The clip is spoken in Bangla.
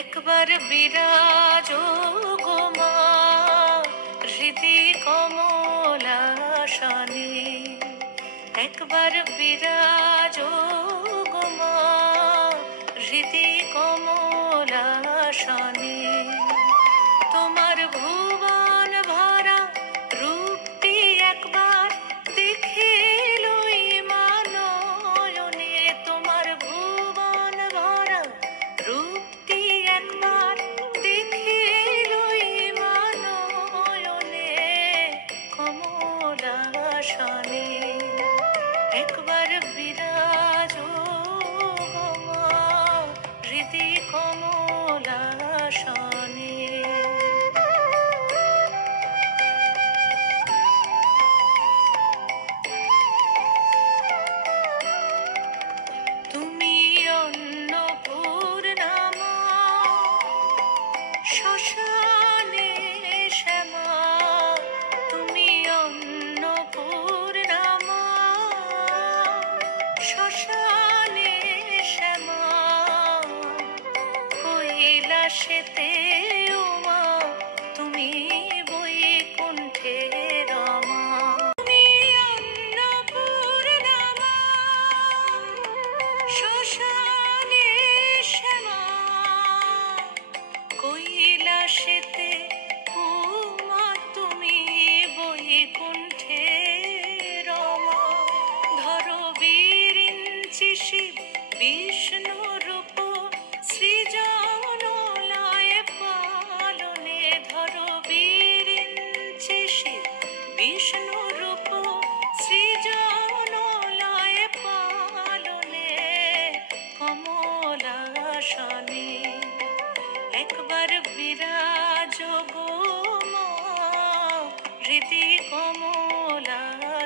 একবার বিরাজ গো মা হৃদি কমলাসনে, একবার বিরাজ গো মা হৃদি কমলাসনে। তোমার ভুবন ভরা রূপটি একবার দেখে লই মা নয়নে, তোমার ভুবন ভরা রূপটি একবার দেখে লই মা নয়নে কমলাসনে। একবার বিরাজ গো মা হৃদি কমলাসনে। তুমি অন্নপূর্ণা মা, শ্মশানে শ্যামা, তুমি অন্নপূর্ণা মা, শ্মশানে শ্যামা, কৈলাসেতে ও মা তুমি বৈকুণ্ঠে রমা। তুমি অন্নপূর্ণা মা, শ্মশানে শ্যামা, কৈলাসেতে ও মা তুমি বৈকুণ্ঠে রমা। ধরো বিরিঞ্চি শিব বিষ্ণু রূপ সৃজন লয় পালনে, ধরো বিরিঞ্চি শিব বিষ্ণু রূপ সৃজন লয় পালনে কমলাসনে। একবার বিরাজ গো মা হৃদি কমলাসনে।